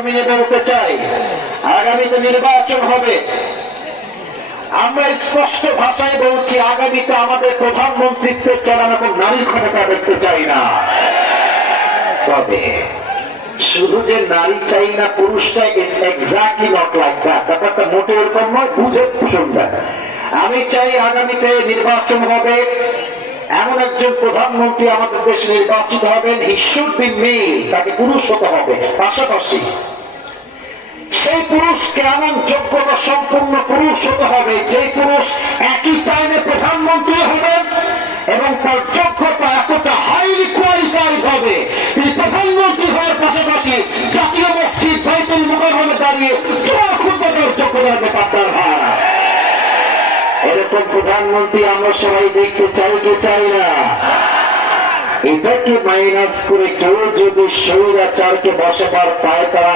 জমিনে বলতে চাই, আগামীতে নির্বাচন হবে। আমরা স্পষ্ট ভাষায় বলছি, আগামীতে আমাদের প্রধানমন্ত্রীত্বের চালানো কোন নারী ক্ষমতা দেখতে চাই না। তবে শুধু যে নারী চাই না, পুরুষটা it's exactly not like that. ব্যাপারটা মোটে এরকম নয়, বুঝে শুনবেন। আমি চাই আগামীতে নির্বাচন হবে, এমন একজন প্রধানমন্ত্রী আমাদের দেশে নির্বাচিত হবেন, হি শুড বি মেল, তাকে পুরুষ হতে হবে। পাশাপাশি সেই পুরুষকে এমন যোগ্যতা সম্পূর্ণ পুরুষ হতে হবে, যে পুরুষ একই টাইমে প্রধানমন্ত্রী হবেন এবং তার যোগ্যতা এতটা হাইলি কোয়ালিফাইড হবে, তিনি প্রধানমন্ত্রী হওয়ার পাশাপাশি জাতীয় মসজিদ বাইতুল মুকাররমে দাঁড়িয়ে দোয়া খুতবার যোগ্যতার ব্যাপারটা হয়। এরকম প্রধানমন্ত্রী আমরা সবাই দেখতে চাই কি চাই না? এটাকে মাইনাস করে কেউ যদি স্বৈরাচারকে বসাবার পায়, তারা